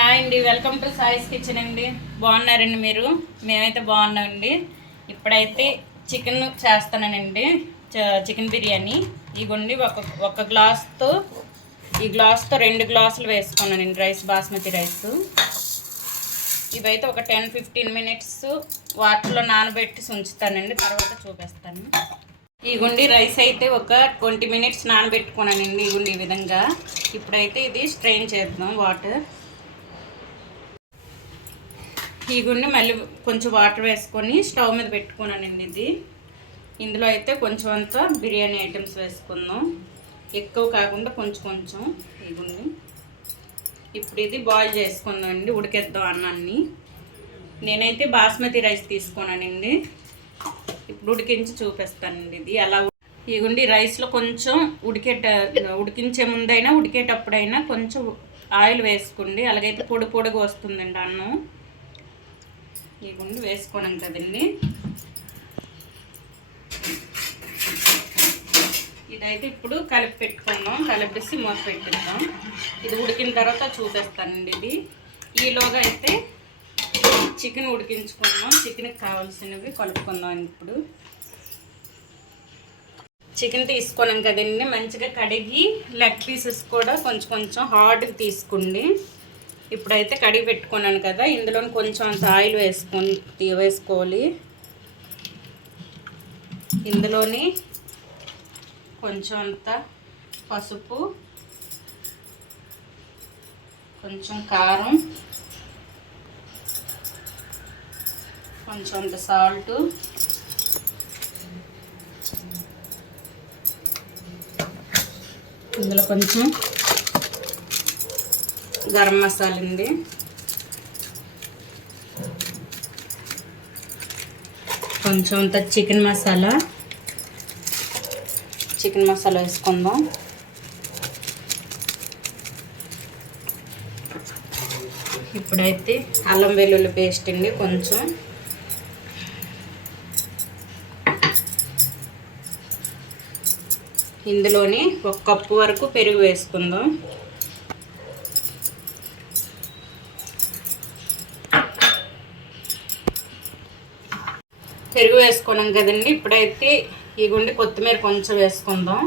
Hi అండి, welcome to సాయిస్ kitchen అండి. బాగున్నారండి మీరు? మేమైతే బాగున్నామండి. ఇప్పుడైతే చికెన్ చేస్తానండి, చికెన్ బిర్యానీ. ఇగోండి ఒక గ్లాస్తో ఈ గ్లాస్తో 2 గ్లాసులు వేసుకున్నానండి రైస్, బాస్మతి రైస్. ఇవైతే ఒక 10-15 మినిట్స్ వాటర్లో నానబెట్టి ఉంచుతానండి, తర్వాత చూపిస్తాను. ఇగుండి రైస్ అయితే ఒక 20 మినిట్స్ నానబెట్టుకున్నానండి. ఇగుండి ఈ విధంగా. ఇప్పుడైతే ఇది స్ట్రెయిన్ చేద్దాం వాటర్. ఇగుండి మళ్ళీ కొంచెం వాటర్ వేసుకొని స్టవ్ మీద పెట్టుకున్నానండి. ఇందులో అయితే కొంచెం అంతా బిర్యానీ ఐటమ్స్ వేసుకుందాం, ఎక్కువ కాకుండా కొంచెం కొంచెం. ఇగుండి ఇప్పుడు ఇది బాయిల్ చేసుకుందాం అండి, ఉడికేద్దాం అన్నాన్ని. నేనైతే బాస్మతి రైస్ తీసుకున్నానండి. ఇప్పుడు ఉడికించి చూపిస్తానండి ఇది ఎలా. ఇగుండి రైస్లో కొంచెం ఉడికించే ముందైనా ఉడికేటప్పుడైనా కొంచెం ఆయిల్ వేసుకోండి, అలాగైతే పొడి పొడిగా వస్తుందండి అన్నం. ఇగుండి వేసుకున్నాం కదండి. ఇదైతే ఇప్పుడు కలిపి పెట్టుకుందాం, కలిపేసి మూత పెట్టిద్దాం. ఇది ఉడికిన తర్వాత చూపిస్తానండి. ఇది ఈలోగా అయితే చికెన్ ఉడికించుకుందాం. చికెన్కి కావాల్సినవి కలుపుకుందాం. ఇప్పుడు చికెన్ తీసుకున్నాం కదండి, మంచిగా కడిగి లెగ్ పీసెస్ కూడా కొంచెం కొంచెం హార్డ్గా తీసుకోండి. ఇప్పుడైతే కడిగి పెట్టుకున్నాను కదా, ఇందులో కొంచెం అంత ఆయిల్ వేసుకోవాలి. ఇందులోని కొంచెం అంత పసుపు, కొంచెం కారం, కొంచెం అంత సాల్ట్, ఇందులో కొంచెం గరం మసాలా అండి, కొంచెం అంత చికెన్ మసాలా వేసుకుందాం. ఇప్పుడైతే అల్లం వెల్లుల్లి పేస్ట్ అండి కొంచెం, ఇందులోని 1 కప్పు వరకు పెరుగు వేసుకుందాం. పెరుగు వేసుకున్నాం కదండి. ఇప్పుడైతే ఇగుండి కొత్తిమీర కొంచెం వేసుకుందాం.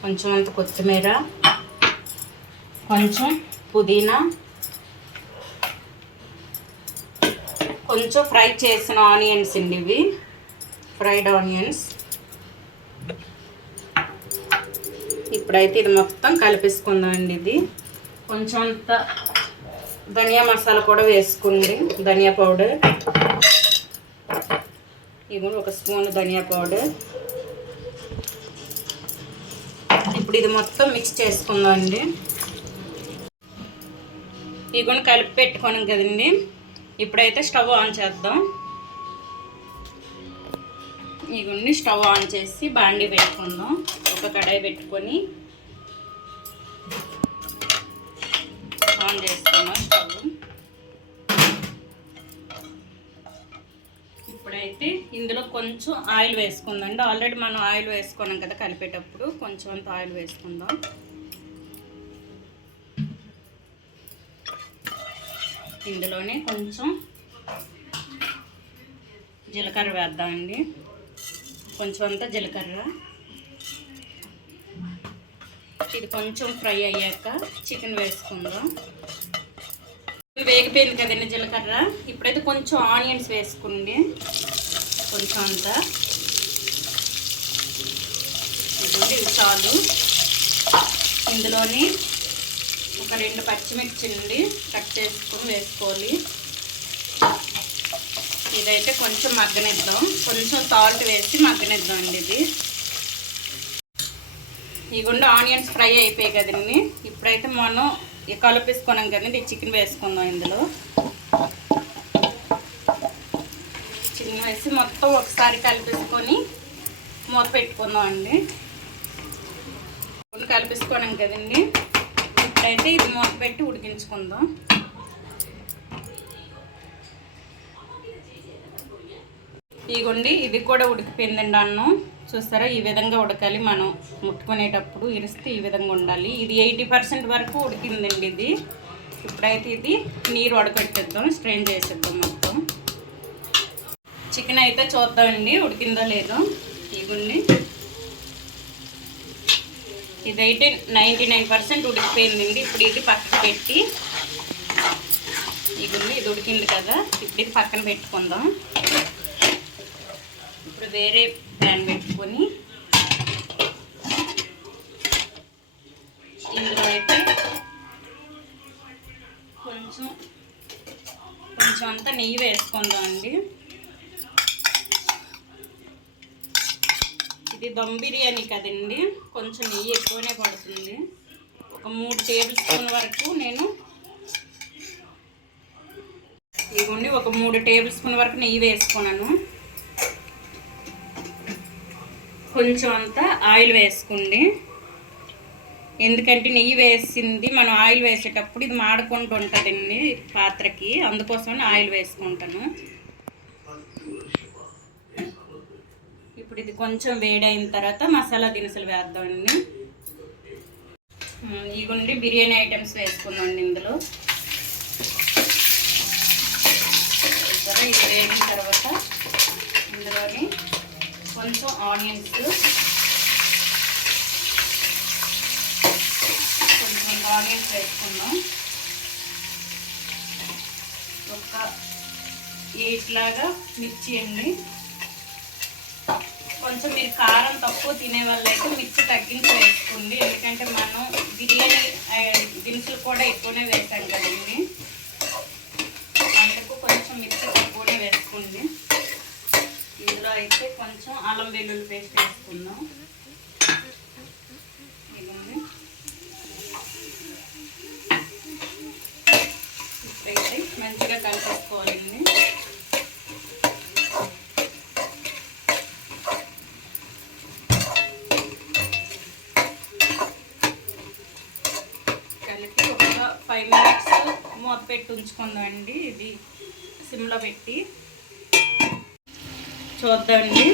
కొంచెం అంత కొత్తిమీర, కొంచెం పుదీనా, కొంచెం ఫ్రై చేసిన ఆనియన్స్ అండి, ఇవి ఫ్రైడ్ ఆనియన్స్. ఇప్పుడైతే ఇది మొత్తం కలిపేసుకుందాం అండి. ఇది కొంచెం అంత ధనియా మసాలా కూడా వేసుకోండి, ధనియా పౌడర్. ఇవి 1 స్పూన్ ధనియా పౌడర్. ఇప్పుడు ఇది మొత్తం మిక్స్ చేసుకుందాం అండి. ఇవి కలిపి పెట్టుకున్నాం కదండి. ఇప్పుడైతే స్టవ్ ఆన్ చేద్దాం. ఇవి స్టవ్ ఆన్ చేసి బాండీ పెట్టుకుందాం. ఒక కడాయి పెట్టుకొని ఆన్ చేసుకుందాం స్టవ్. ఇప్పుడైతే ఇందులో కొంచెం ఆయిల్ వేసుకుందాం. ఆల్రెడీ మనం ఆయిల్ వేసుకున్నాం కదా కలిపేటప్పుడు, కొంచెం అంత ఆయిల్ వేసుకుందాం. ఇందులోనే కొంచెం జీలకర్ర వేద్దామండి, కొంచెం అంత జీలకర్ర. ఇది కొంచెం ఫ్రై అయ్యాక చికెన్ వేసుకుందాం. వేగిపోయింది కదండి జీలకర్ర. ఇప్పుడైతే కొంచెం ఆనియన్స్ వేసుకోండి, కొంచెం అంత. ఇది చాలు. ఇందులోని ఒక 2 పచ్చిమిర్చిని కట్ చేసుకొని వేసుకోవాలి. ఇదైతే కొంచెం మగ్గనిద్దాం, కొంచెం సాల్ట్ వేసి మగ్గనిద్దాం అండి. ఇది ఇగుండా ఆనియన్స్ ఫ్రై అయిపోయాయి కదండి. ఇప్పుడైతే మనం కలిపేసుకున్నాం కదండి, ఈ చికెన్ వేసుకుందాం. ఇందులో చికెన్ వేసి మొత్తం ఒకసారి కలిపేసుకొని మూత పెట్టుకుందాం అండి. కలిపేసుకున్నాం కదండి. ఇప్పుడైతే ఇది మూత పెట్టి ఉడికించుకుందాం. ఇగోండి ఇది కూడా ఉడికిపోయిందండి అన్నం. చూస్తారా, ఈ విధంగా ఉడకాలి. మనం ముట్టుకునేటప్పుడు ఇరిస్తే ఈ విధంగా ఉండాలి. ఇది 80% వరకు ఉడికిందండి. ఇది ఇప్పుడైతే ఇది నీరు వడకట్టేద్దాం, స్ట్రెయిన్ చేసేద్దాం మొత్తం. చికెన్ అయితే చూద్దామండి ఉడికిందో లేదో. ఇదిగోండి, ఇదైతే 99% ఉడికిపోయిందండి. ఇప్పుడు ఇది పక్కన పెట్టి, ఇదిగోండి ఇది ఉడికింది కదా, ఇప్పుడు ఇది పక్కన పెట్టుకుందాం. ఇప్పుడు వేరే ప్యాన్ పెట్టుకొని ఇందులో అయితే కొంచెం అంతా నెయ్యి వేసుకుందాం అండి. ఇది దమ్ బిర్యానీ కదండి, కొంచెం నెయ్యి ఎక్కువనే పడుతుంది. ఒక 3 టేబుల్ స్పూన్ వరకు నేను ఇదిగోండి, ఒక 3 టేబుల్ స్పూన్ వరకు నెయ్యి వేసుకున్నాను. కొంచెం అంతా ఆయిల్ వేసుకోండి, ఎందుకంటే నెయ్యి వేసింది మనం ఆయిల్ వేసేటప్పుడు ఇది మాడకుండా ఉంటుందండి పాత్రకి, అందుకోసం ఆయిల్ వేసుకుంటాను. ఇప్పుడు ఇది కొంచెం వేడైన తర్వాత మసాలా దినుసులు వేద్దామండి. ఇదిగోండి బిర్యానీ ఐటమ్స్ వేసుకుందామండి ఇందులో. ఇది వేగిన తర్వాత ఇందులోని కొంచెం ఆనియన్స్, వేసుకుందాం. ఒక 8 లాగా మిర్చి అండి. కొంచెం మీరు కారం తక్కువ తినే వాళ్ళైతే మిర్చి తగ్గించి వేసుకోండి, ఎందుకంటే మనం బిర్యానీ దినుసులు కూడా ఎక్కువనే వేసాం కదండి, అందుకు కొంచెం మిర్చి తక్కువనే వేసుకోండి. ఇందులో అయితే కొంచెం అల్లం వెల్లుల్లి పేస్ట్ వేసుకుందాం. ఇప్పుడైతే మంచిగా కలిపేసుకోవాలండి. కలిపి ఒక 5 మినిట్స్ మూత పెట్టి ఉంచుకుందాం అండి. ఇది సిమ్లో పెట్టి చూద్దామండి.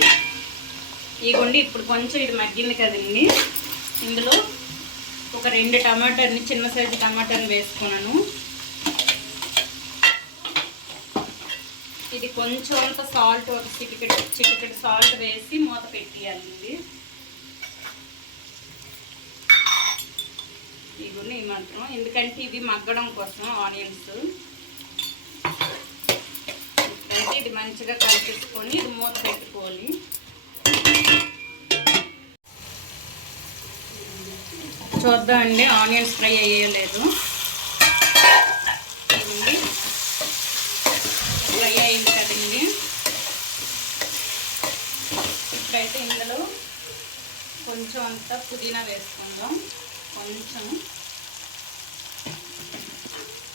ఇదిగోండి, ఇప్పుడు కొంచెం ఇది మగ్గింది కదండి, ఇందులో ఒక 2 టమాటాని, చిన్న సైజు టమాటాని వేసుకున్నాను. ఇది కొంచెం అంత సాల్ట్, ఒక చిటికెడు సాల్ట్ వేసి మూత పెట్టేయాలండి. ఇదిగోండి ఈ మాత్రం, ఎందుకంటే ఇది మగ్గడం కోసం ఆనియన్స్. అయితే ఇది మంచిగా కలిపేసుకొని ఇది మూత పెట్టుకోవాలి. చూద్దామండి ఆనియన్స్ ఫ్రై అయ్యలేదు. ఫ్రై అయింది కదండి. ఇప్పుడైతే ఇందులో కొంచెం అంతా పుదీనా వేసుకుందాం, కొంచెం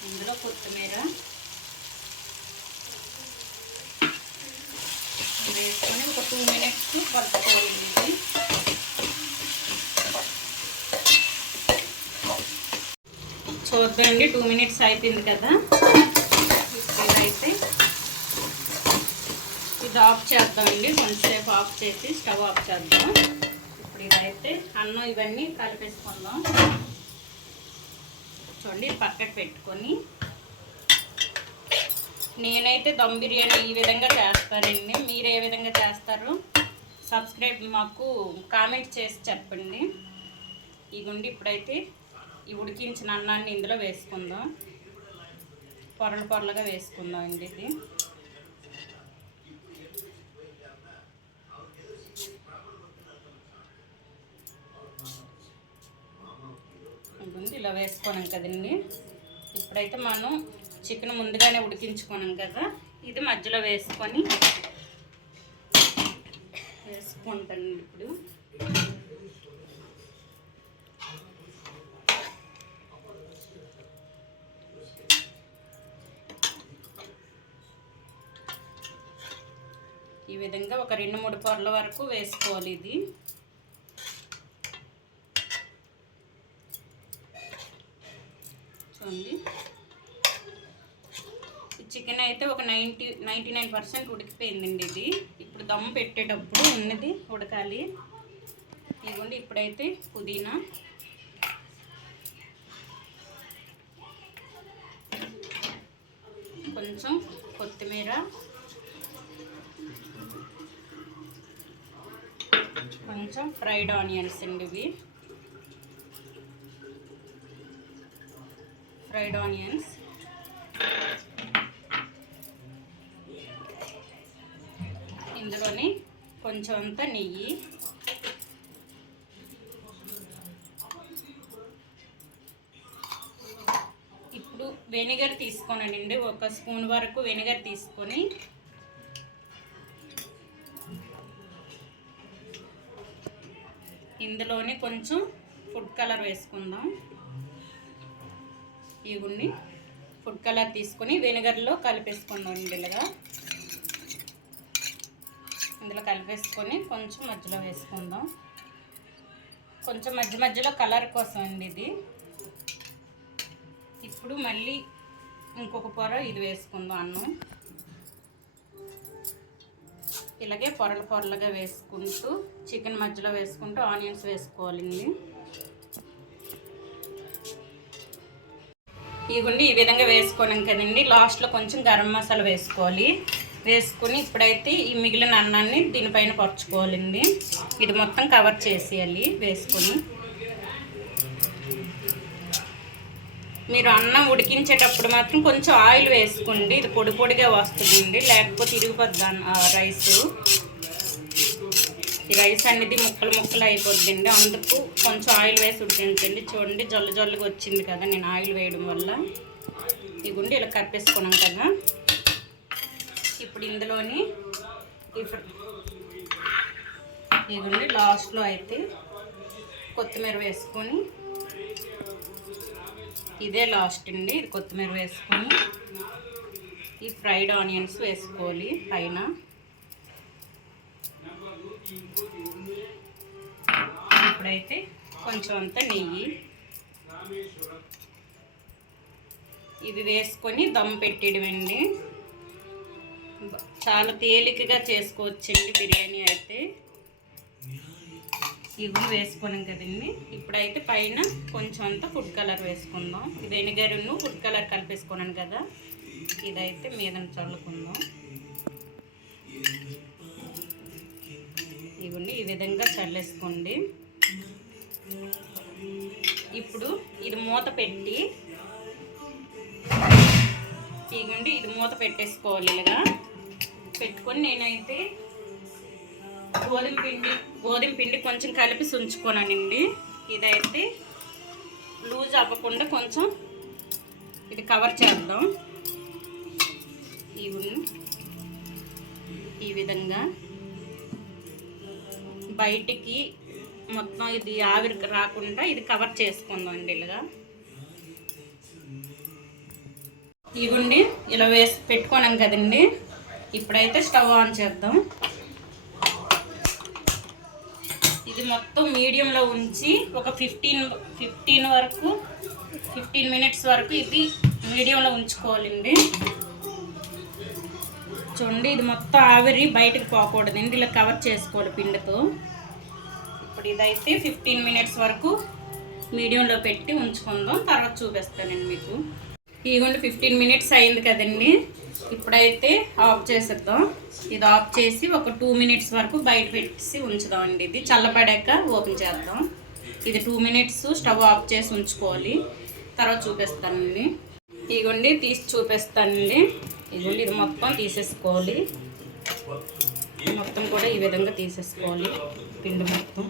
ఇందులో కొత్తిమీర వేసుకొని ఒక 2 మినిట్స్ కలుపుకోవాలి. చూద్దామండి 2 మినిట్స్ అయిపోయింది కదా. ఇదైతే ఇది ఆఫ్ చేద్దామండి, కొంచెంసేపు ఆఫ్ చేసి స్టవ్ ఆఫ్ చేద్దాం. ఇప్పుడు ఇదైతే అన్నం ఇవన్నీ కలిపేసుకుందాం. చూడండి పక్కకు పెట్టుకొని, నేనైతే దమ్ బిర్యానీ ఈ విధంగా చేస్తానండి, మీరు ఏ విధంగా చేస్తారు మాకు కామెంట్ చేసి చెప్పండి. ఇదిగోండి, ఇప్పుడైతే ఈ ఉడికించిన అన్నాన్ని ఇందులో వేసుకుందాం, పొరలుగా వేసుకుందాం అండి. ఇది ఇలా వేసుకున్నాం కదండి. ఇప్పుడైతే మనం చికెన్ ముందుగానే ఉడికించుకున్నాం కదా, ఇది మధ్యలో వేసుకుంటాను ఇప్పుడు. ఈ విధంగా ఒక 2-3 పొరల వరకు వేసుకోవాలి. ఇది చూడండి, చికెన్ అయితే ఒక 99% ఉడికిపోయిందండి. ఇది ఇప్పుడు దమ్ పెట్టేటప్పుడు ఉన్నది ఉడకాలి. ఇదిగోండి, ఇప్పుడైతే పుదీనా, కొంచెం కొత్తిమీర, కొంచెం ఫ్రైడ్ ఆనియన్స్ అండి. ఇవి ఫ్రైడ్ ఆనియన్స్, ఇందులోని కొంచెం అంత నెయ్యి, ఇప్పుడు వెనిగర్ తీసుకోనండి. 1 స్పూన్ వరకు వెనిగర్ తీసుకొని ఇందులోని కొంచెం ఫుడ్ కలర్ వేసుకుందాం. ఇవన్నీ ఫుడ్ కలర్ తీసుకొని వెనిగర్లో కలిపేసుకుందాం. ఇందులో కలిపేసుకొని కొంచెం మధ్యలో వేసుకుందాం. కొంచెం మధ్యలో కలర్ కోసం అండి ఇది. ఇప్పుడు మళ్ళీ ఇంకొక పొర ఇది వేసుకుందాం. అన్నం ఇలాగే పొరలుగా వేసుకుంటూ చికెన్ మధ్యలో వేసుకుంటూ ఆనియన్స్ వేసుకోవాలండి. ఇవన్నీ ఈ విధంగా వేసుకున్నాం కదండి. లాస్ట్లో కొంచెం గరం మసాలా వేసుకోవాలి. వేసుకుని ఇప్పుడైతే ఈ మిగిలిన అన్నాన్ని దీనిపైన పరుచుకోవాలండి. ఇది మొత్తం కవర్ చేసేయాలి వేసుకొని. మీరు అన్నం ఉడికించేటప్పుడు మాత్రం కొంచెం ఆయిల్ వేసుకోండి. ఇది పొడి పొడిగా వస్తుందండి, లేకపోతే ఇరిగిపోద్ది రైస్. ఈ రైస్ అనేది ముక్కలు అయిపోద్దండి. అందుకు కొంచెం ఆయిల్ వేసి ఉడికించండి. చూడండి జల్లుగా వచ్చింది కదా నేను ఆయిల్ వేయడం వల్ల. ఇగుండి ఇలా కప్పేసుకున్నాం కదా. ఇప్పుడు ఇందులోని ఇగుండి లాస్ట్లో అయితే కొత్తిమీర వేసుకొని, ఇదే లాస్ట్ అండి. ఇది కొత్తిమీర వేసుకొని ఈ ఫ్రైడ్ ఆనియన్స్ వేసుకోవాలి పైన. ఇప్పుడైతే కొంచెం అంత నెయ్యి ఇది వేసుకొని దమ్ పెట్టేయడమండి. చాలా తేలికగా చేసుకోవచ్చండి బిర్యానీ అయితే. ఇవి వేసుకున్నాం కదండి. ఇప్పుడైతే పైన కొంచెం అంత ఫుడ్ కలర్ వేసుకుందాం. వెనిగర్ను ఫుడ్ కలర్ కలిపేసుకున్నాను కదా, ఇదైతే మీద చల్లుకుందాం. ఇవ్వండి ఈ విధంగా చల్లేసుకోండి. ఇప్పుడు ఇది మూత పెట్టి ఇవ్వండి ఇది మూత పెట్టేసుకోవాలి. ఇలాగా పెట్టుకొని నేనైతే గోధుమ పిండి కొంచెం కలిపి ఉంచుకోనండి. ఇదైతే లూజ్ అవ్వకుండా కొంచెం ఇది కవర్ చేద్దాం. ఈ విధంగా బయటికి మొత్తం ఇది ఆవిరికి రాకుండా ఇది కవర్ చేసుకుందాం అండి. ఇలాగా ఇవ్వండి ఇలా వేసి పెట్టుకున్నాం కదండి. ఇప్పుడైతే స్టవ్ ఆన్ చేద్దాం. ఇది మొత్తం మీడియంలో ఉంచి ఒక 15 మినిట్స్ వరకు ఇది మీడియంలో ఉంచుకోవాలండి. చూడండి ఇది మొత్తం ఆవిరి బయటకు పోకూడదండి, ఇలా కవర్ చేసుకోవాలి పిండితో. ఇప్పుడు ఇదైతే 15 మినిట్స్ వరకు మీడియంలో పెట్టి ఉంచుకుందాం. తర్వాత చూపిస్తానండి మీకు. ఇదిగోండి 15 మినిట్స్ అయింది కదండి. ఇప్పుడైతే ఆఫ్ చేసేద్దాం. ఇది ఆఫ్ చేసి ఒక 2 మినిట్స్ వరకు బయట పెట్టి ఉంచుదామండి. ఇది చల్లపడాక ఓపెన్ చేద్దాం. ఇది 2 మినిట్స్ స్టవ్ ఆఫ్ చేసి ఉంచుకోవాలి. తర్వాత చూపిస్తానండి. ఇదిగోండి తీసి చూపిస్తానండి. ఇదిగోండి ఇది మొత్తం తీసేసుకోవాలి. మొత్తం కూడా ఈ విధంగా తీసేసుకోవాలి పిండి మొత్తం.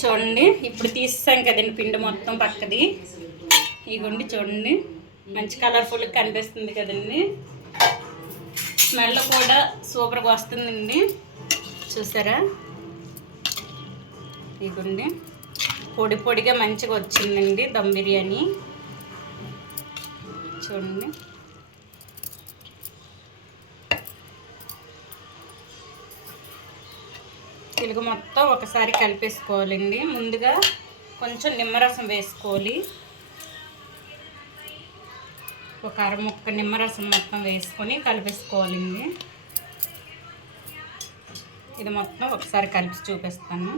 చూడండి ఇప్పుడు తీసేసాం కదండి పిండి మొత్తం పక్కది. ఇదిగోండి చూడండి మంచి కలర్ఫుల్గా కనిపిస్తుంది కదండి. స్మెల్ కూడా సూపర్గా వస్తుందండి. చూసారా ఇదిగోండి పొడిగా మంచిగా వచ్చిందండి దమ్ బిర్యానీ. చూడండి తెలుగు మొత్తం ఒకసారి కలిపేసుకోవాలండి. ముందుగా కొంచెం నిమ్మరసం వేసుకోవాలి. ఒక అరముక్క నిమ్మరసం మొత్తం వేసుకొని కలిపేసుకోవాలండి. ఇది మొత్తం ఒకసారి కలిపి చూపిస్తాను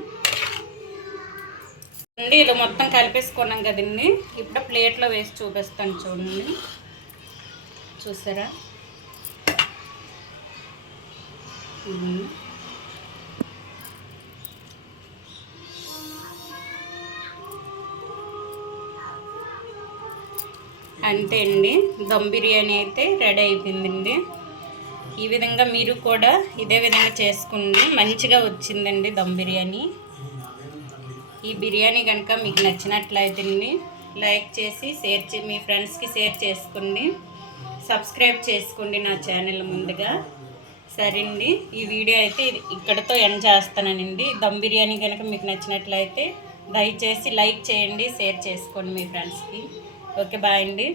అండి. ఇలా మొత్తం కలిపేసుకున్నాం కదండి. ఇప్పుడు ప్లేట్లో వేసి చూపిస్తాను చూడండి. చూసారా? అంతే అండి, దమ్ బిర్యానీ అయితే రెడీ అయిపోయిందండి. ఈ విధంగా మీరు కూడా ఇదే విధంగా చేసుకోండి. మంచిగా వచ్చిందండి దమ్ బిర్యానీ. ఈ బిర్యానీ కనుక మీకు నచ్చినట్లయితే లైక్ చేసి మీ ఫ్రెండ్స్కి షేర్ చేసుకోండి. సబ్స్క్రైబ్ చేసుకోండి నా ఛానల్ ముందుగా. సరే అండి, ఈ వీడియో అయితే ఇక్కడితో ఎండ్ చేస్తానండి. దమ్ బిర్యానీ కనుక మీకు నచ్చినట్లయితే దయచేసి లైక్ చేయండి, షేర్ చేసుకోండి మీ ఫ్రెండ్స్కి. ఓకే, బాయ్ అండి.